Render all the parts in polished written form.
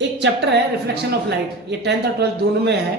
एक चैप्टर है reflection of light, ये 10th और 12th दोनों में है,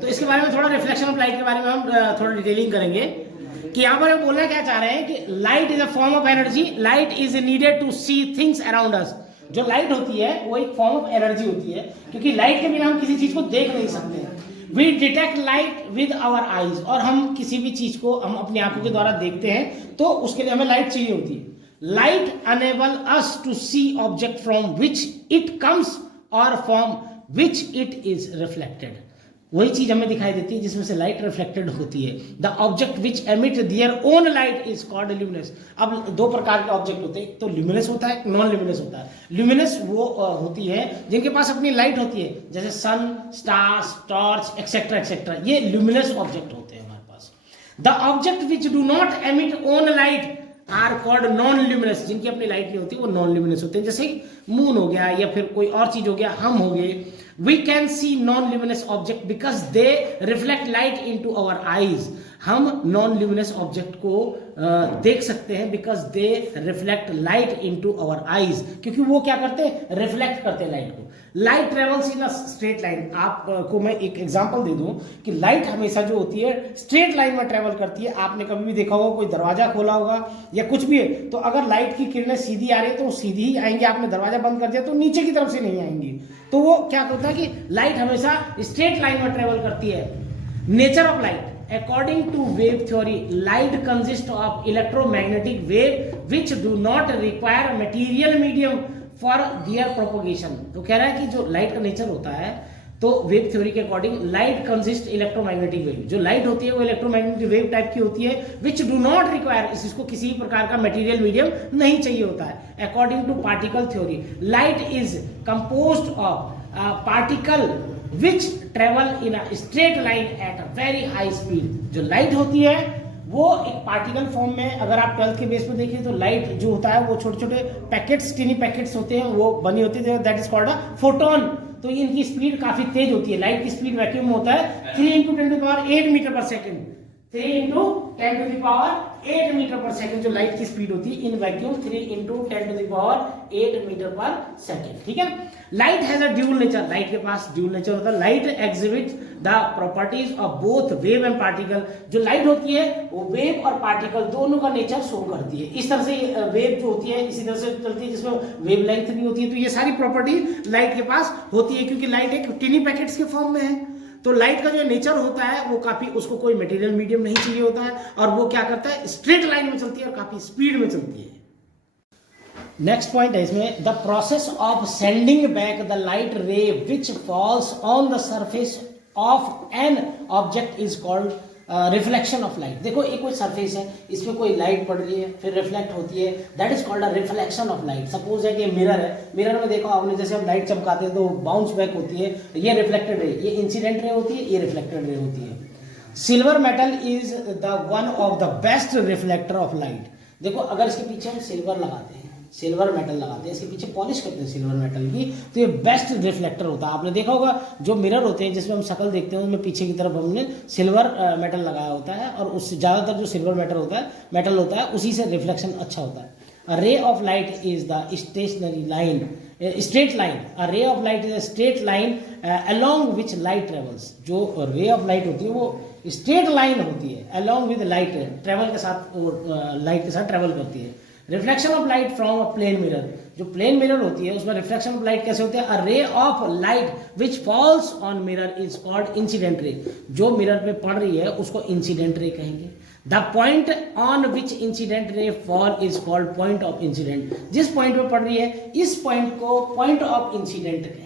तो इसके बारे में थोड़ा रिफ्लेक्शन ऑफ लाइट के बारे में हम थोड़ा डिटेलिंग करेंगे कि यहाँ पर बोलना क्या चाह रहे हैं कि light is a form of energy, light is needed to see things around us. जो लाइट होती है वो एक फॉर्म ऑफ एनर्जी होती है, क्योंकि लाइट के बिना हम किसी चीज को देख नहीं सकते हैं। We detect light with our eyes, और हम किसी भी चीज को हम अपनी आंखों के द्वारा देखते हैं, तो उसके लिए हमें लाइट चाहिए होती है। Light enable us to see object from which it comes और from which it is reflected. वही चीज हमें दिखाई देती है जिसमें से लाइट रिफ्लेक्टेड होती है। The object which emit their own light is called luminous. अब दो प्रकार के ऑब्जेक्ट होते हैं, एक तो ल्यूमिनस होता है, नॉन ल्यूमिनस होता है। ल्यूमिनस वो होती है जिनके पास अपनी लाइट होती है, जैसे sun, stars, torch etcetera etcetera, ये ल्यूमिनस ऑब्जेक्ट होते हैं हमारे पास। The object which do not emit own light are called non luminous. जिनकी अपनी लाइट नहीं होती वो नॉन ल्यूमिनस होते हैं, जैसे मून हो गया या फिर कोई और चीज हो गया, हम हो गए। We can see non luminous object because they reflect light into our eyes. हम नॉन ल्यूमिनस ऑब्जेक्ट को देख सकते हैं because they reflect light into our eyes, क्योंकि वो क्या करते हैं, रिफ्लेक्ट करते हैं लाइट को। Light travels in a straight line. आपको मैं एक एग्जांपल दे दूं कि लाइट हमेशा जो होती है स्ट्रेट लाइन में ट्रेवल करती है। आपने कभी भी देखा होगा, कोई दरवाजा खोला होगा या कुछ भी है, तो अगर लाइट की किरणें सीधी आ रही है तो सीधी ही आएंगी, आपने दरवाजा बंद कर दिया तो नीचे की तरफ से नहीं आएंगी। तो वो क्या होता है कि लाइट हमेशा स्ट्रेट लाइन में ट्रेवल करती है। Nature of light according to wave theory, light consists of electromagnetic wave which do not require material medium for their propagation। तो कह रहा है कि जो लाइट का नेचर होता है, तो वेव थ्योरी के according light consist electromagnetic wave. जो लाइट होती है वो इलेक्ट्रोमैग्नेटिक वेव टाइप की होती है, विच डू नॉट रिक्वायर, इसको किसी प्रकार का मटेरियल मीडियम नहीं चाहिए होता है। According to particle theory, light is composed of particle which travel in a straight line at a very high speed. जो लाइट होती है वो एक पार्टिकल फॉर्म में, अगर आप 12th के बेस पे देखिए तो लाइट जो होता है वो छोटे छोटे पैकेट्स, टिनी पैकेट्स होते हैं, वो बनी होती है, that is called a photon. तो इनकी स्पीड काफी तेज होती है। लाइट की स्पीड वैक्यूम में होता है 3 × 10⁸ मीटर पर सेकेंड। 3 × 10⁸ मीटर पर सेकेंड जो लाइट की स्पीड होती है इन वैक्यूम, 3 × 10⁸ मीटर पर सेकेंड। ठीक है। Light has a dual nature. Light के पास ड्यूल नेचर होता है। Light exhibits the properties of both wave and particle. जो लाइट होती है वो वेव और पार्टिकल दोनों का नेचर शो करती है। इस तरह से वेव जो होती है इसी तरह से चलती है, जिसमें वेव लेंथ भी होती है। तो ये सारी प्रॉपर्टी लाइट के पास होती है, क्योंकि लाइट एक टिनी पैकेट्स के फॉर्म में है। तो लाइट का जो नेचर होता है वो काफी, उसको कोई मटेरियल मीडियम नहीं चाहिए होता है, और वो क्या करता है, स्ट्रेट लाइन में चलती है और काफी स्पीड में चलती है। नेक्स्ट पॉइंट है इसमें, the process of sending back the light रे विच falls on the surface of an object is called reflection of light. देखो एक कोई सरफेस है, इसमें कोई लाइट पड़ रही है, फिर रिफ्लेक्ट होती है, that is called a reflection of light. Suppose है कि मिरर है, मिरर में देखो आपने, जैसे हम लाइट चमकाते हैं तो बाउंस बैक होती है, ये रिफ्लेक्टेड रे, ये इंसिडेंट रे होती है, ये रिफ्लेक्टेड रे होती है। Silver metal is the one of the best reflector of light. देखो अगर इसके पीछे हम सिल्वर लगाते हैं, सिल्वर मेटल लगाते हैं, इसके पीछे पॉलिश करते हैं सिल्वर मेटल की, तो ये बेस्ट रिफ्लेक्टर होता है। आपने देखा होगा जो मिरर होते हैं जिसमें हम शक्ल देखते हैं, उसमें पीछे की तरफ हमने सिल्वर मेटल लगाया होता है, और उससे ज़्यादातर जो सिल्वर मेटल होता है उसी से रिफ्लेक्शन अच्छा होता है। A ray of light is the stationary line, straight line. A ray of light is a straight line along which light travels. जो रे ऑफ लाइट होती है वो स्ट्रेट लाइन होती है, अलोंग विद लाइट ट्रेवल के साथ, light के साथ ट्रेवल करती है। Reflection of light from a plane mirror, जो प्लेन मिरर होती है उसमें रिफ्लेक्शन ऑफ लाइट कैसे होते हैं, a ray of light which falls on mirror is called incident ray. जो मिरर पे पड़ रही है उसको इंसिडेंट रे कहेंगे। The point on which incident ray fall is called point of incident. जिस पॉइंट पे पड़ रही है इस पॉइंट को पॉइंट ऑफ इंसिडेंट कहेंगे।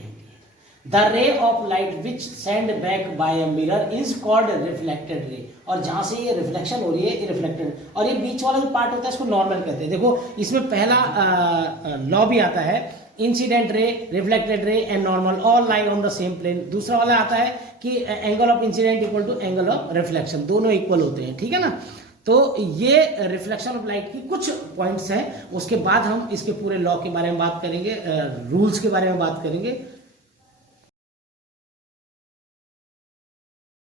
द रे of light which send back by a mirror is called reflected ray. और जहां से ये रिफ्लेक्शन हो रही है ये रिफ्लेक्टेड, और ये बीच वाला जो पार्ट होता है इसको नॉर्मल कहते हैं। देखो इसमें पहला लॉ भी आता है, incident ray, reflected ray and normal all lie on the same plane. दूसरा वाला आता है कि angle of incident equal to angle of reflection, दोनों इक्वल होते हैं। ठीक है ना। तो ये रिफ्लेक्शन ऑफ लाइट की कुछ पॉइंट्स हैं, उसके बाद हम इसके पूरे लॉ के बारे में बात करेंगे, रूल्स के बारे में बात करेंगे।